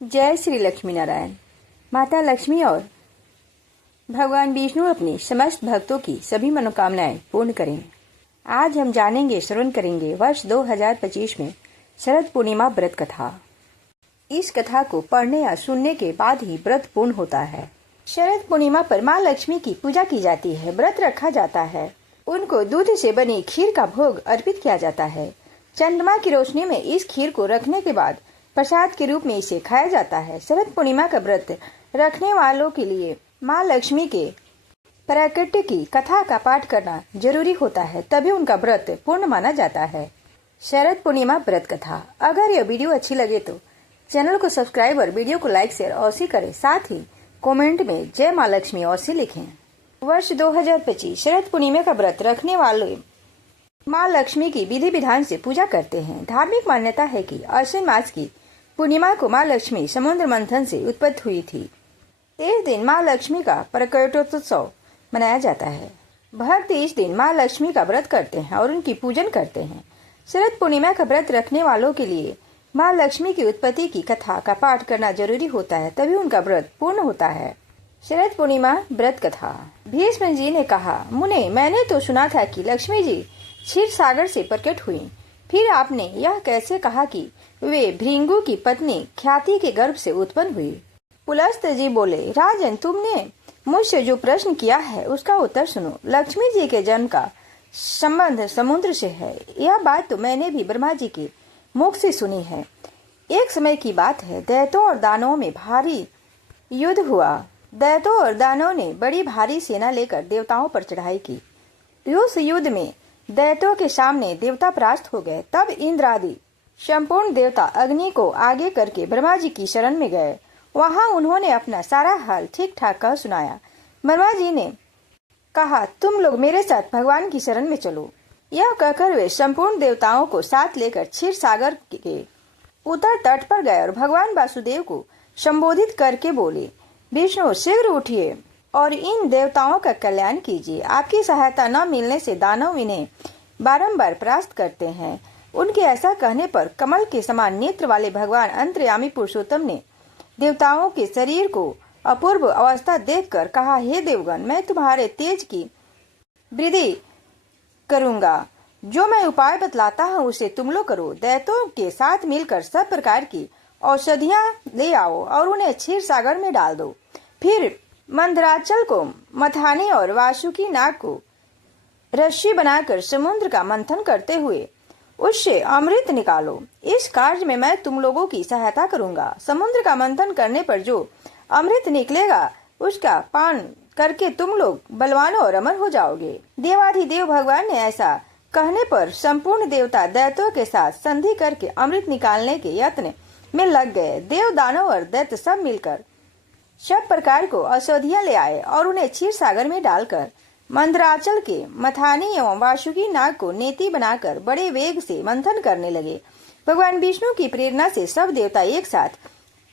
जय श्री लक्ष्मी नारायण। माता लक्ष्मी और भगवान विष्णु अपने समस्त भक्तों की सभी मनोकामनाएं पूर्ण करें। आज हम जानेंगे, श्रवण करेंगे वर्ष 2025 में शरद पूर्णिमा व्रत कथा। इस कथा को पढ़ने या सुनने के बाद ही व्रत पूर्ण होता है। शरद पूर्णिमा पर माँ लक्ष्मी की पूजा की जाती है, व्रत रखा जाता है, उनको दूध से बनी खीर का भोग अर्पित किया जाता है। चंद्रमा की रोशनी में इस खीर को रखने के बाद प्रसाद के रूप में इसे खाया जाता है। शरद पूर्णिमा का व्रत रखने वालों के लिए माँ लक्ष्मी के प्राकट्य की कथा का पाठ करना जरूरी होता है, तभी उनका व्रत पूर्ण माना जाता है। शरद पूर्णिमा व्रत कथा। अगर यह वीडियो अच्छी लगे तो चैनल को सब्सक्राइब और वीडियो को लाइक शेयर अवश्य करें। साथ ही कमेंट में जय माँ लक्ष्मी अवश्य लिखें। वर्ष 2025 शरद पूर्णिमा का व्रत रखने वाले माँ लक्ष्मी की विधि विधान से पूजा करते हैं। धार्मिक मान्यता है कि आश्विन मास की पूर्णिमा को माँ लक्ष्मी समुद्र मंथन से उत्पत्ति हुई थी। इस दिन माँ लक्ष्मी का प्रकटोत्सव मनाया जाता है। भक्त इस दिन माँ लक्ष्मी का व्रत करते हैं और उनकी पूजन करते हैं। शरद पूर्णिमा का व्रत रखने वालों के लिए माँ लक्ष्मी की उत्पत्ति की कथा का पाठ करना जरूरी होता है, तभी उनका व्रत पूर्ण होता है। शरद पूर्णिमा व्रत कथा। भीष्म जी ने कहा, मुने, मैंने तो सुना था कि लक्ष्मी जी क्षीर सागर से प्रकट हुई, फिर आपने यह कैसे कहा कि वे भृंगु की पत्नी ख्याति के गर्भ से उत्पन्न हुई? पुलस्त जी बोले, राजन, तुमने मुझसे जो प्रश्न किया है उसका उत्तर सुनो। लक्ष्मी जी के जन्म का संबंध समुद्र से है। यह बात तो मैंने भी ब्रह्मा जी के मुख से सुनी है। एक समय की बात है, दैत्यों और दानवों में भारी युद्ध हुआ। दैत्यों और दानवों ने बड़ी भारी सेना लेकर देवताओं पर चढ़ाई की। उस युद्ध में दैत्यों के सामने देवता परास्त हो गए। तब इंद्र आदि संपूर्ण देवता अग्नि को आगे करके ब्रह्मा जी की शरण में गए। वहां उन्होंने अपना सारा हाल ठीक ठाक कह सुनाया। ब्रह्मा जी ने कहा, तुम लोग मेरे साथ भगवान की शरण में चलो। यह कहकर वे संपूर्ण देवताओं को साथ लेकर क्षीर सागर के उत्तर तट पर गए और भगवान वासुदेव को संबोधित करके बोले, विष्णु, शीघ्र उठिए और इन देवताओं का कल्याण कीजिए। आपकी सहायता न मिलने से दानव इन्हें बारंबार परास्त करते हैं। उनके ऐसा कहने पर कमल के समान नेत्र वाले भगवान अंतर्यामी पुरुषोत्तम ने देवताओं के शरीर को अपूर्व अवस्था देखकर कहा, हे देवगण, मैं तुम्हारे तेज की वृद्धि करूंगा। जो मैं उपाय बतलाता हूँ उसे तुम लोग करो। दैत्यों के साथ मिलकर सब प्रकार की औषधियाँ ले आओ और उन्हें क्षीर सागर में डाल दो। फिर मंदराचल को मथाने और वासुकी नाग को रस्सी बनाकर समुद्र का मंथन करते हुए उससे अमृत निकालो। इस कार्य में मैं तुम लोगों की सहायता करूंगा। समुद्र का मंथन करने पर जो अमृत निकलेगा उसका पान करके तुम लोग बलवान और अमर हो जाओगे। देवाधिदेव भगवान ने ऐसा कहने पर संपूर्ण देवता दैत्यों के साथ संधि करके अमृत निकालने के यत्न में लग गए। देव, दानव और दैत्य सब मिलकर सब प्रकार को औषधियां ले आए और उन्हें क्षीर सागर में डालकर मंदराचल के मथाने एवं वासुकी नाग को नेति बनाकर बड़े वेग से मंथन करने लगे। भगवान विष्णु की प्रेरणा से सब देवता एक साथ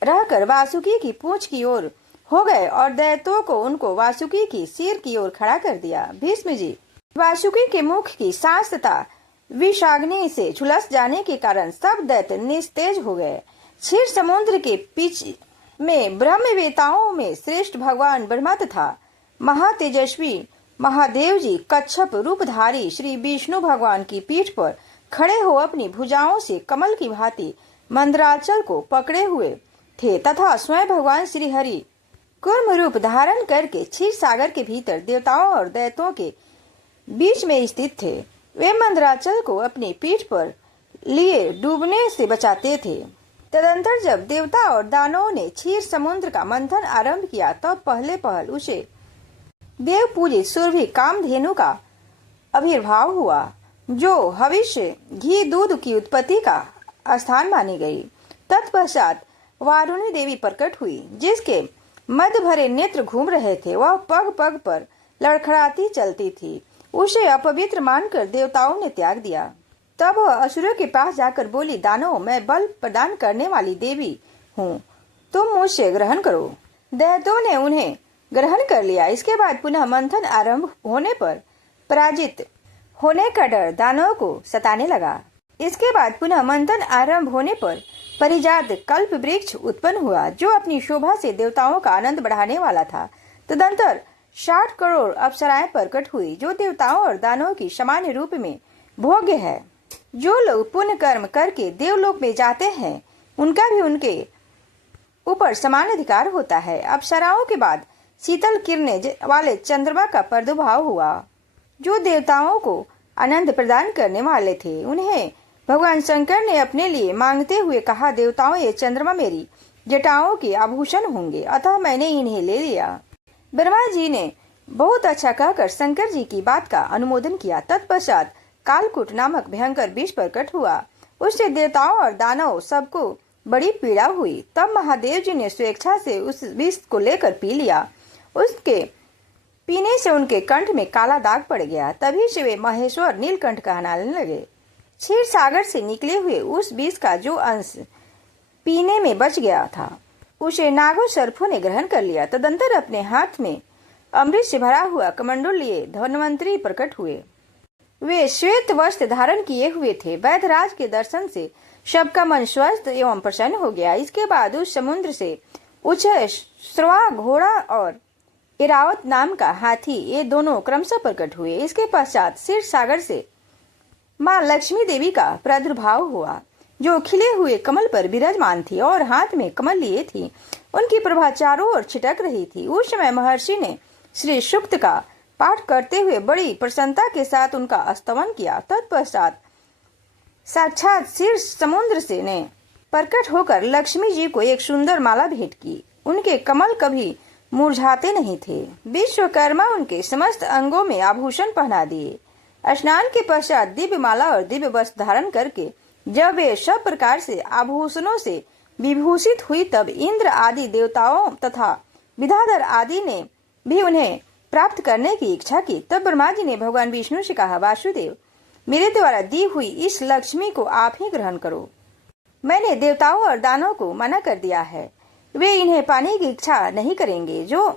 रहकर वासुकी की पूंछ की ओर हो गए और दैत्यों को उनको वासुकी की सिर की ओर खड़ा कर दिया। भीष्म जी वासुकी के मुख की सांस तथा विषाग्नि से झुलस जाने के कारण सब दैत्य निस्तेज हो गए। क्षीर समुद्र के पीछे में ब्रह्मवेताओं में श्रेष्ठ भगवान ब्रह्मा तथा महातेजस्वी महादेव जी कच्छप रूपधारी श्री विष्णु भगवान की पीठ पर खड़े हो अपनी भुजाओं से कमल की भांति मंदराचल को पकड़े हुए थे तथा स्वयं भगवान श्री हरि कूर्म रूप धारण करके क्षीर सागर के भीतर देवताओं और दैत्यों के बीच में स्थित थे। वे मंदराचल को अपनी पीठ पर लिए डूबने से बचाते थे। तदंतर जब देवता और दानवों ने क्षीर समुद्र का मंथन आरंभ किया तब पहले पहल उसे देव पूजित सुरभि कामधेनु का आविर्भाव हुआ, जो भविष्य घी दूध की उत्पत्ति का स्थान मानी गई। तत्पश्चात वारुणी देवी प्रकट हुई, जिसके मद भरे नेत्र घूम रहे थे। वह पग पग पर लड़खड़ाती चलती थी। उसे अपवित्र मानकर देवताओं ने त्याग दिया। तब वह असुरों के पास जाकर बोली, दानव, मैं बल प्रदान करने वाली देवी हूँ, तुम मुझसे ग्रहण करो। दैत्यों ने उन्हें ग्रहण कर लिया। इसके बाद पुनः मंथन आरंभ होने पर पराजित होने का डर दानवों को सताने लगा। इसके बाद पुनः मंथन आरंभ होने पर परिजात कल्प वृक्ष उत्पन्न हुआ जो अपनी शोभा से देवताओं का आनंद बढ़ाने वाला था। तदंतर 60 करोड़ अप्सराएं प्रकट हुई जो देवताओं और दानवों की सामान्य रूप में भोग्य है। जो लोग पुण्य कर्म करके देवलोक में जाते हैं उनका भी उनके ऊपर समान अधिकार होता है। अप्सराओं के बाद शीतल किरणें वाले चंद्रमा का प्रादुर्भाव हुआ जो देवताओं को आनंद प्रदान करने वाले थे। उन्हें भगवान शंकर ने अपने लिए मांगते हुए कहा, देवताओं ये चंद्रमा मेरी जटाओं के आभूषण होंगे, अतः मैंने इन्हें ले लिया। ब्रह्मा जी ने बहुत अच्छा कहकर शंकर जी की बात का अनुमोदन किया। तत्पश्चात कालकूट नामक भयंकर विष प्रकट हुआ। उससे देवताओं और दानव सबको बड़ी पीड़ा हुई। तब महादेव जी ने स्वेच्छा से उस विष को लेकर पी लिया। उसके पीने से उनके कंठ में काला दाग पड़ गया। तभी से वे महेश्वर नीलकंठ कहलाने लगे। क्षीर सागर से निकले हुए उस विष का जो अंश पीने में बच गया था उसे नागों सर्पों ने ग्रहण कर लिया। तदंतर अपने हाथ में अमृत से भरा हुआ कमंडल लिए धन्वंतरी प्रकट हुए। वे श्वेत वस्त्र धारण किए हुए थे। वैधराज के दर्शन से सबका मन स्वस्थ एवं प्रसन्न हो गया। इसके बाद उस समुद्र से उच्चश्रवा घोड़ा और इरावत नाम का हाथी ये दोनों क्रमशः प्रकट हुए। इसके पश्चात क्षीर सागर से माँ लक्ष्मी देवी का प्रादुर्भाव हुआ जो खिले हुए कमल पर विराजमान थी और हाथ में कमल लिए थी। उनकी प्रभा चारों ओर छिटक रही थी। उस समय महर्षि ने श्री सूक्त का पाठ करते हुए बड़ी प्रसन्नता के साथ उनका स्तवन किया। तत्पश्चात साक्षात क्षीर समुद्र से ने प्रकट होकर लक्ष्मी जी को एक सुंदर माला भेंट की। उनके कमल कभी मुरझाते नहीं थे। विश्वकर्मा उनके समस्त अंगों में आभूषण पहना दिए। स्नान के पश्चात दिव्य माला और दिव्य वस्त्र धारण करके जब वे सब प्रकार से आभूषणों से विभूषित हुई तब इंद्र आदि देवताओं तथा विद्याधर आदि ने भी उन्हें प्राप्त करने की इच्छा की। तब ब्रह्मा जी ने भगवान विष्णु से कहा, वासुदेव मेरे द्वारा दी हुई इस लक्ष्मी को आप ही ग्रहण करो। मैंने देवताओं और दानवों को मना कर दिया है, वे इन्हें पाने की इच्छा नहीं करेंगे। जो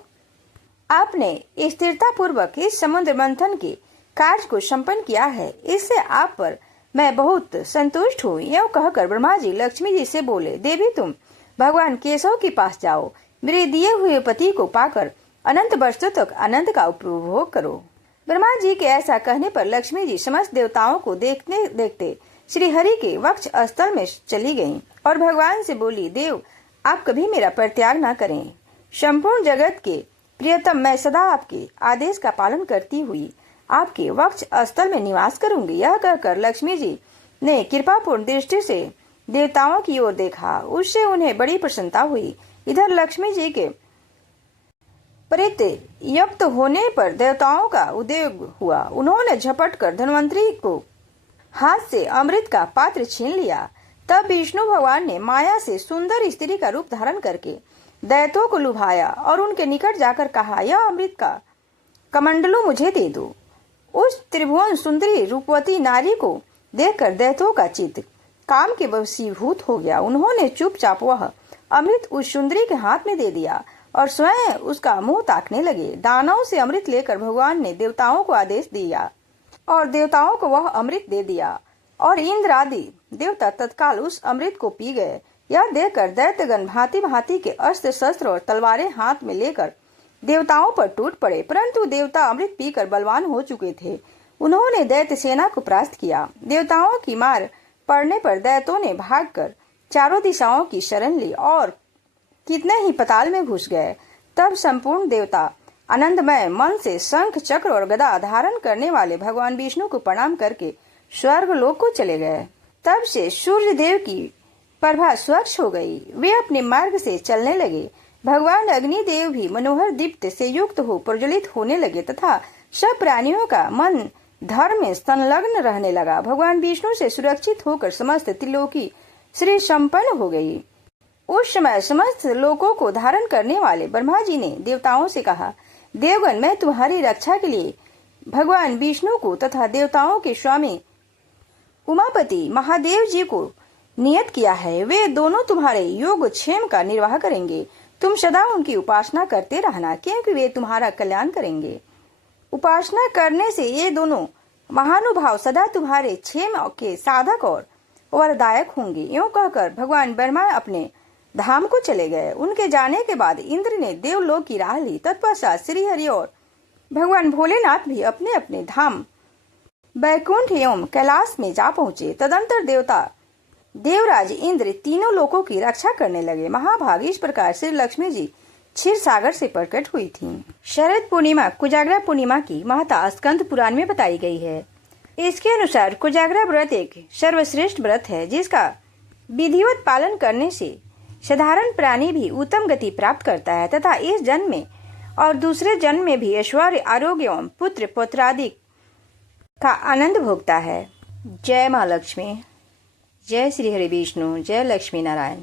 आपने स्थिरता पूर्वक इस समुद्र मंथन के कार्य को संपन्न किया है इससे आप पर मैं बहुत संतुष्ट हूँ। यह कहकर ब्रह्मा जी लक्ष्मी जी से बोले, देवी तुम भगवान केशव के पास जाओ, मेरे दिए हुए पति को पाकर अनंत वर्षों तक आनंद का उपभोग करो। ब्रह्मा जी के ऐसा कहने पर लक्ष्मी जी समस्त देवताओं को देखते देखते श्री हरि के वक्ष स्थल में चली गयी और भगवान से बोली, देव आप कभी मेरा परित्याग न करें। संपूर्ण जगत के प्रियतम मैं सदा आपके आदेश का पालन करती हुई आपके वक्ष स्थल में निवास करूंगी। यह कहकर लक्ष्मी जी ने कृपापूर्ण दृष्टि से देवताओं की ओर देखा। उससे उन्हें बड़ी प्रसन्नता हुई। इधर लक्ष्मी जी के परित्यक्त होने पर देवताओं का उद्योग हुआ। उन्होंने झपट कर धन्वंतरी को हाथ से अमृत का पात्र छीन लिया। तब विष्णु भगवान ने माया से सुंदर स्त्री का रूप धारण करके दैत्यों को लुभाया और उनके निकट जाकर कहा, यह अमृत का कमंडलू मुझे दे दो। उस त्रिभुवन सुंदरी रूपवती नारी को देखकर दैत्यों का चित्त काम के वशीभूत हो गया। उन्होंने चुपचाप वह अमृत उस सुंदरी के हाथ में दे दिया और स्वयं उसका मुंह ताकने लगे। दानवों से अमृत लेकर भगवान ने देवताओं को आदेश दिया और देवताओं को वह अमृत दे दिया और इंद्र आदि देवता तत्काल उस अमृत को पी गए। यह देखकर दैत्यगण भांति भांति के अस्त्र शस्त्र और तलवारें हाथ में लेकर देवताओं पर टूट पड़े, परंतु देवता अमृत पीकर बलवान हो चुके थे। उन्होंने दैत्य सेना को परास्त किया। देवताओं की मार पड़ने पर दैत्यों ने भागकर चारों दिशाओं की शरण ली और कितने ही पताल में घुस गए। तब संपूर्ण देवता आनंदमय मन से शंख चक्र और गदा धारण करने वाले भगवान विष्णु को प्रणाम करके स्वर्ग लोक को चले गए। तब से सूर्य देव की प्रभा स्वच्छ हो गई। वे अपने मार्ग से चलने लगे। भगवान अग्निदेव भी मनोहर दीप्त से युक्त हो प्रज्वलित होने लगे तथा सब प्राणियों का मन धर्म में संलग्न रहने लगा। भगवान विष्णु से सुरक्षित होकर समस्त त्रिलोकी श्री संपन्न हो गई। उस समय समस्त लोकों को धारण करने वाले ब्रह्मा जी ने देवताओं से कहा, देवगण मैं तुम्हारी रक्षा के लिए भगवान विष्णु को तथा देवताओं के स्वामी उमापति महादेव जी को नियत किया है। वे दोनों तुम्हारे योग क्षेम का निर्वाह करेंगे। तुम सदा उनकी उपासना करते रहना क्योंकि वे तुम्हारा कल्याण करेंगे। उपासना करने से ये दोनों महानुभाव सदा तुम्हारे क्षेम के साधक और वरदायक होंगे। यूं कहकर भगवान ब्रह्मा अपने धाम को चले गए। उनके जाने के बाद इंद्र ने देवलोक की राह ली। तत्पश्चात श्री हरि और भगवान भोलेनाथ भी अपने अपने धाम बैकुंठ एवं कैलाश में जा पहुंचे। तदंतर देवराज इंद्र तीनों लोकों की रक्षा करने लगे। महाभाग इस प्रकार श्री लक्ष्मी जी क्षीर सागर से प्रकट हुई थीं। शरद पूर्णिमा कोजागरा पूर्णिमा की महत्ता स्कंद पुराण में बताई गई है। इसके अनुसार कोजागरा व्रत एक सर्वश्रेष्ठ व्रत है, जिसका विधिवत पालन करने से साधारण प्राणी भी उत्तम गति प्राप्त करता है तथा इस जन्म में और दूसरे जन्म में भी ऐश्वर्य, आरोग्य एवं पुत्र पौत्रादि का आनंद भोगता है। जय माँ लक्ष्मी, जय श्री हरि विष्णु, जय लक्ष्मी नारायण।